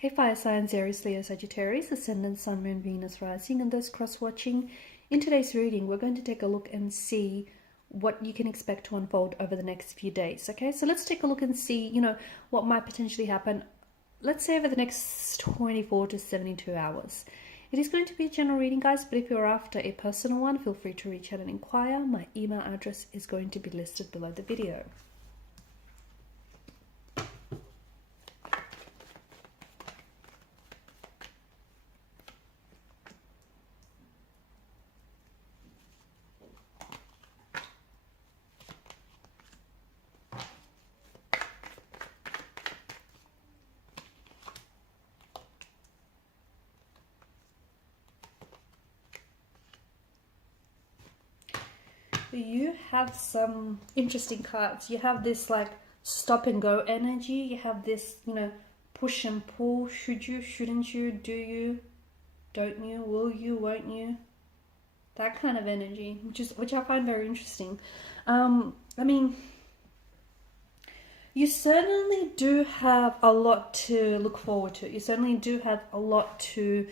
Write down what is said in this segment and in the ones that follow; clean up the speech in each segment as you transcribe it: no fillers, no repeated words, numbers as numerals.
Hey fire signs, Aries, Leo, Sagittarius, Ascendant, Sun, Moon, Venus, Rising, and those cross-watching. In today's reading, we're going to take a look and see what you can expect to unfold over the next few days, okay? So let's take a look and see, what might potentially happen, let's say over the next 24 to 72 hours. It is going to be a general reading, guys, but if you're after a personal one, feel free to reach out and inquire. My email address is going to be listed below the video. You have some interesting cards. You have this like stop and go energy. You have this, push and pull. Should you, shouldn't you, do you, don't you, will you, won't you? That kind of energy, which I find very interesting. You certainly do have a lot to look forward to. You certainly do have a lot to,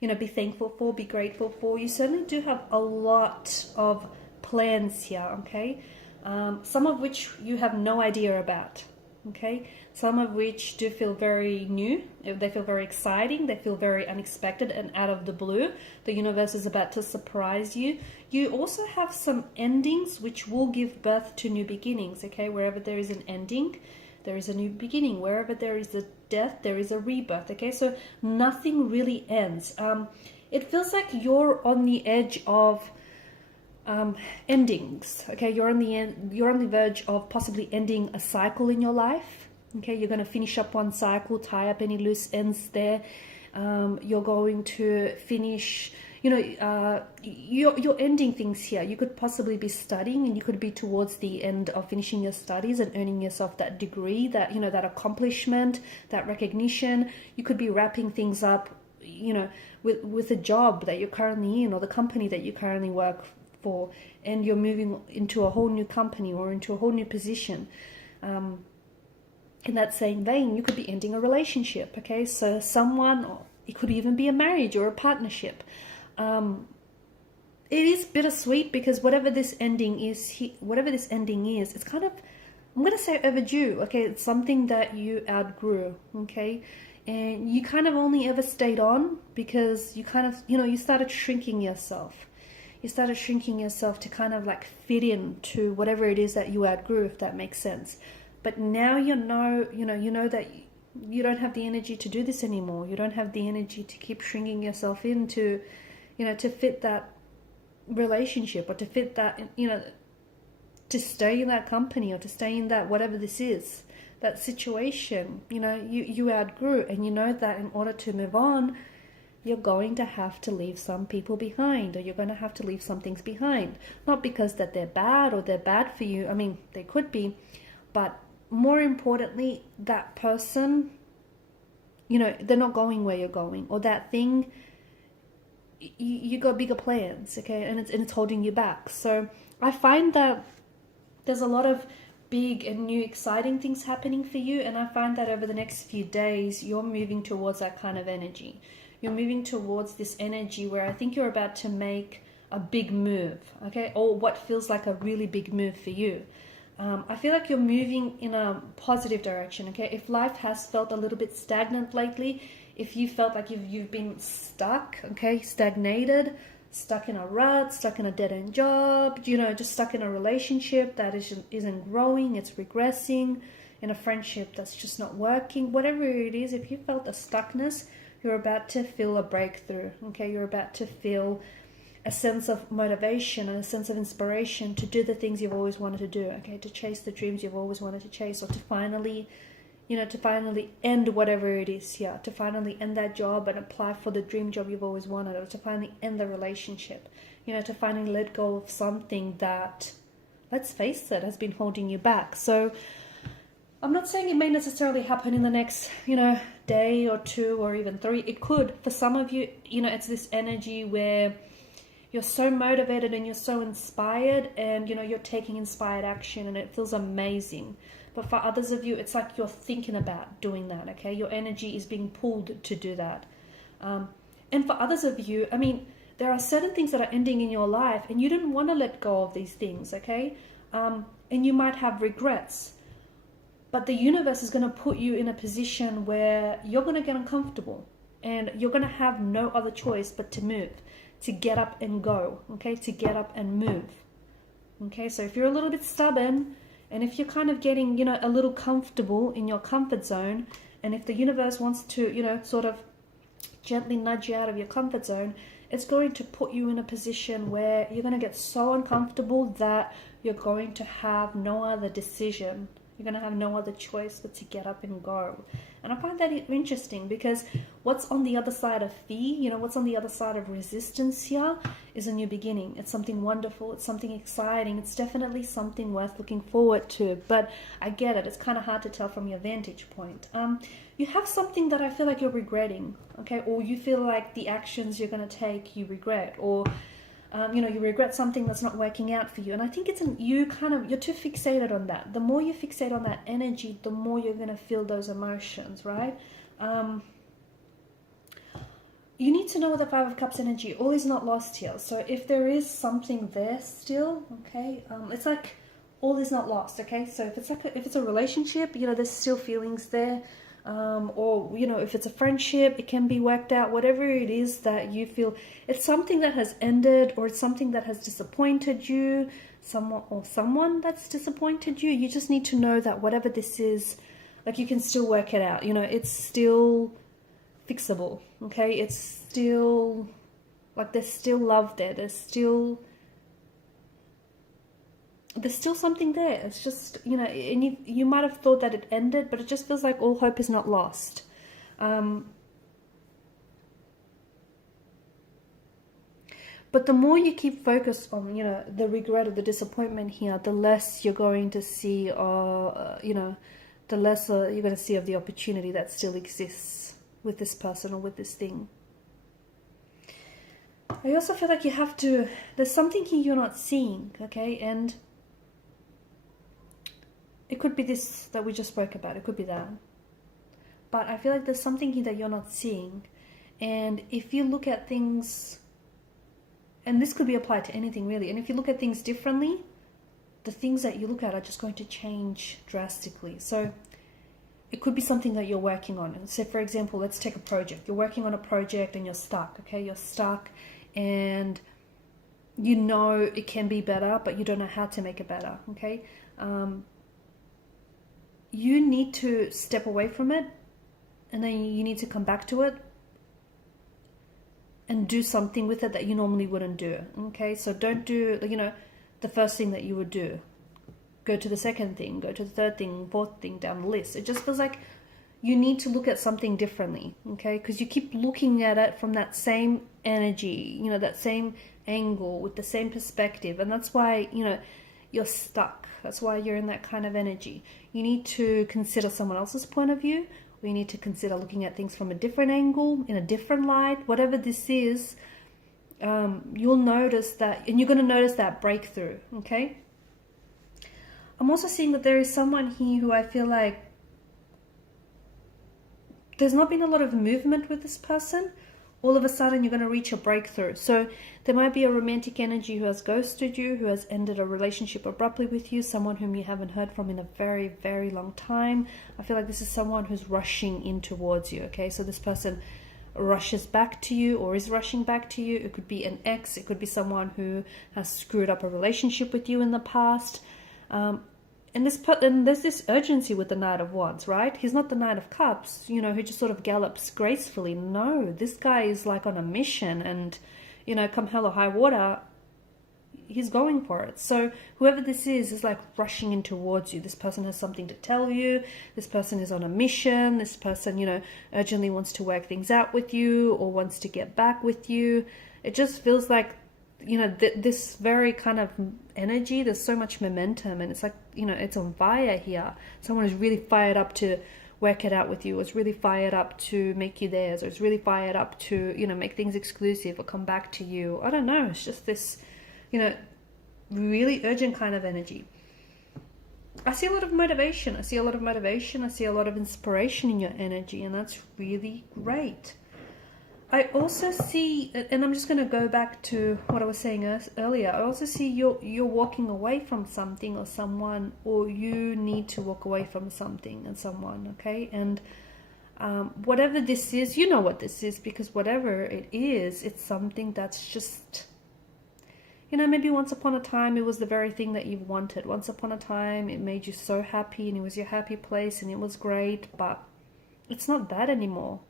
be thankful for, be grateful for. You certainly do have a lot of plans here, okay? Some of which you have no idea about, okay? Some of which do feel very new. They feel very exciting. They feel very unexpected and out of the blue. The universe is about to surprise you. You also have some endings which will give birth to new beginnings, okay? Wherever there is an ending, there is a new beginning. Wherever there is a death, there is a rebirth, okay? So nothing really ends. It feels like you're on the edge of endings, okay? You're on the verge of possibly ending a cycle in your life, okay? You're going to finish up one cycle, tie up any loose ends there. You're going to finish, you're ending things here. You could possibly be studying, and you could be towards the end of finishing your studies and earning yourself that degree, that that accomplishment, that recognition. You could be wrapping things up, with a job that you're currently in, or the company that you currently work for, and you're moving into a whole new company or into a whole new position. In that same vein, you could be ending a relationship, okay? So someone, or it could even be a marriage or a partnership. It is bittersweet because whatever this ending is, it's kind of, I'm going to say overdue, okay? It's something that you outgrew, okay? And you kind of only ever stayed on because you kind of, you started shrinking yourself. You started shrinking yourself to kind of like fit in to whatever it is that you outgrew, if that makes sense. But now you know that you don't have the energy to do this anymore. You don't have the energy to keep shrinking yourself into, to fit that relationship, or to fit that, to stay in that company, or to stay in that whatever this is, that situation. You outgrew, and you know that in order to move on, you're going to have to leave some people behind, or you're going to have to leave some things behind. Not because that they're bad or they're bad for you. I mean, they could be, but more importantly, that person, they're not going where you're going, or that thing, you got bigger plans, okay, and it's holding you back. So I find that there's a lot of big and new exciting things happening for you, and I find that over the next few days, you're moving towards that kind of energy. You're moving towards this energy where I think you're about to make a big move, okay? Or what feels like a really big move for you. I feel like you're moving in a positive direction, okay? If life has felt a little bit stagnant lately, if you felt like you've been stuck, okay, stagnated, stuck in a rut, stuck in a dead-end job, just stuck in a relationship that isn't growing, it's regressing, in a friendship that's just not working, whatever it is, if you felt a stuckness, you're about to feel a breakthrough, okay? You're about to feel a sense of motivation and a sense of inspiration to do the things you've always wanted to do, okay? To chase the dreams you've always wanted to chase, or to finally, end whatever it is here, to finally end that job and apply for the dream job you've always wanted, or to finally end the relationship, to finally let go of something that, let's face it, has been holding you back. So I'm not saying it may necessarily happen in the next, day or two or even 3. It could. For some of you, it's this energy where you're so motivated and you're so inspired, and, you're taking inspired action, and it feels amazing. But for others of you, it's like you're thinking about doing that, okay? Your energy is being pulled to do that. And for others of you, I mean, there are certain things that are ending in your life and you didn't want to let go of these things, okay? And you might have regrets. But the universe is going to put you in a position where you're going to get uncomfortable and you're going to have no other choice but to move, to get up and go, okay? To get up and move, okay? So if you're a little bit stubborn and if you're kind of getting, you know, a little comfortable in your comfort zone, and if the universe wants to, you know, sort of gently nudge you out of your comfort zone, it's going to put you in a position where you're going to get so uncomfortable that you're going to have no other decision. You're going to have no other choice but to get up and go. And I find that interesting because what's on the other side of fear, you know, what's on the other side of resistance here is a new beginning. It's something wonderful. It's something exciting. It's definitely something worth looking forward to. But I get it. It's kind of hard to tell from your vantage point. You have something that I feel like you're regretting, okay? Or you feel like the actions you're going to take you regret, or you know, you regret something that's not working out for you. And I think it's you're too fixated on that. The more you fixate on that energy, the more you're going to feel those emotions, right? You need to know with the Five of Cups energy, all is not lost here. So if there is something there still, okay, it's like all is not lost, okay? So if it's a relationship, you know, there's still feelings there. Or, you know, if it's a friendship, it can be worked out. Whatever it is that you feel, it's something that has ended, or it's something that has disappointed you, someone that's disappointed you. You just need to know that whatever this is, like, you can still work it out. You know, it's still fixable, okay? It's still, like, there's still love there. There's still something there. It's just, you know, and you might have thought that it ended, but it just feels like all hope is not lost. But the more you keep focused on, you know, the regret or the disappointment here, the less you're going to see, you know, the less you're going to see of the opportunity that still exists with this person or with this thing. I also feel like there's something here you're not seeing, okay? And it could be this that we just spoke about. It could be that. But I feel like there's something here that you're not seeing. And if you look at things, and this could be applied to anything really, and if you look at things differently, the things that you look at are just going to change drastically. So it could be something that you're working on. And so, for example, let's take a project. You're working on a project and you're stuck, okay? You're stuck and you know it can be better, but you don't know how to make it better, okay? You need to step away from it, and then you need to come back to it and do something with it that you normally wouldn't do, okay? So don't do, you know, the first thing that you would do. Go to the second thing, go to the third thing, fourth thing down the list. It just feels like you need to look at something differently, okay? Because you keep looking at it from that same energy, you know, that same angle with the same perspective. And that's why, you know, you're stuck. That's why you're in that kind of energy. You need to consider someone else's point of view. We need to consider looking at things from a different angle, in a different light. Whatever this is, you'll notice that, and you're going to notice that breakthrough, okay? I'm also seeing that there is someone here who I feel like there's not been a lot of movement with this person. All of a sudden you're going to reach a breakthrough. So there might be a romantic energy who has ghosted you, who has ended a relationship abruptly with you, someone whom you haven't heard from in a very, very long time. I feel like this is someone who's rushing in towards you, okay? So this person rushes back to you or is rushing back to you. It could be an ex. It could be someone who has screwed up a relationship with you in the past. And there's this urgency with the Knight of Wands, right? He's not the Knight of Cups, you know, who just sort of gallops gracefully. No, this guy is like on a mission, and, you know, come hell or high water, he's going for it. So whoever this is like rushing in towards you. This person has something to tell you. This person is on a mission. This person, you know, urgently wants to work things out with you or wants to get back with you. It just feels like, you know, this very kind of energy, there's so much momentum, and it's like, you know, it's on fire here. Someone is really fired up to work it out with you, or is really fired up to make you theirs, or is really fired up to, you know, make things exclusive or come back to you. I don't know, it's just this, you know, really urgent kind of energy. I see a lot of motivation. I see a lot of motivation. I see a lot of inspiration in your energy, and that's really great. I also see, and I'm just going to go back to what I was saying earlier. I also see you're walking away from something or someone, or you need to walk away from something and someone, okay? And whatever this is, you know what this is, because whatever it is, it's something that's just, you know, maybe once upon a time it was the very thing that you wanted. Once upon a time it made you so happy and it was your happy place and it was great, but it's not that anymore.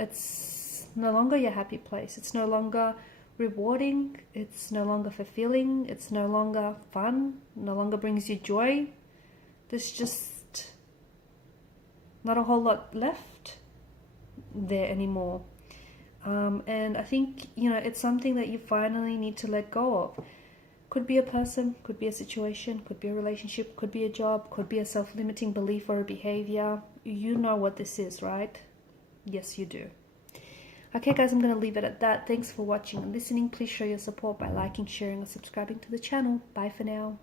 It's no longer your happy place. It's no longer rewarding. It's no longer fulfilling. It's no longer fun. No longer brings you joy. There's just not a whole lot left there anymore. And I think, you know, it's something that you finally need to let go of. Could be a person, could be a situation, could be a relationship, could be a job, could be a self-limiting belief or a behavior. You know what this is, right? Yes, you do. Okay, guys, I'm going to leave it at that. Thanks for watching and listening. Please show your support by liking, sharing, or subscribing to the channel. Bye for now.